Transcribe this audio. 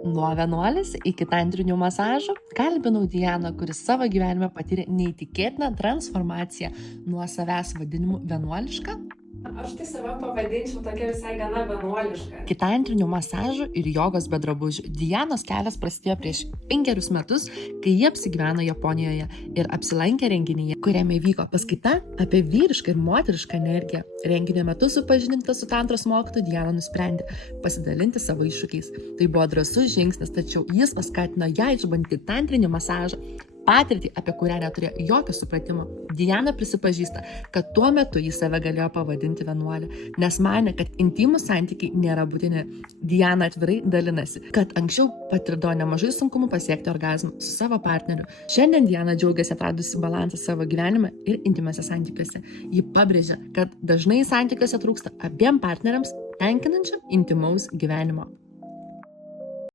Nuo vienuolės iki tantrinių masažų kalbinau Dianą, kuris savo gyvenime patyrė neįtikėtiną transformaciją nuo savęs vadinimų vienuoliška Aš tai save pavadinčiau tokia visai gana vienuoliška. iki tantrinių masažų ir jogos be drabužių. Dianos kelias prasidėjo prieš 5 metus, kai jie apsigyveno Japonijoje ir apsilankė renginyje, kuriame vyko paskaita apie vyrišką ir moterišką energiją. Renginio metu supažindinta su tantros mokytoju, Diana nusprendė pasidalinti savo iššūkiais. Tai buvo drąsus žingsnis, tačiau jis paskatino ją išbandyti tantrinį masažą, patirtį, apie kurią neturėjo jokio supratimo. Diana prisipažįsta, kad tuo metu jis save galėjo pavadinti vienuolė, nes manė, kad intymus santykiai nėra būtini. Diana atvirai dalinasi, kad anksčiau patirdavo nemažai sunkumų pasiekti orgazmą su savo partneriu. Šiandien Diana džiaugiasi atradusi balansą savo gyvenime ir intymiuose santykiuose. Ji pabrėžia, kad dažnai santykiuose trūksta abiem partneriams tenkinančio intymaus gyvenimo.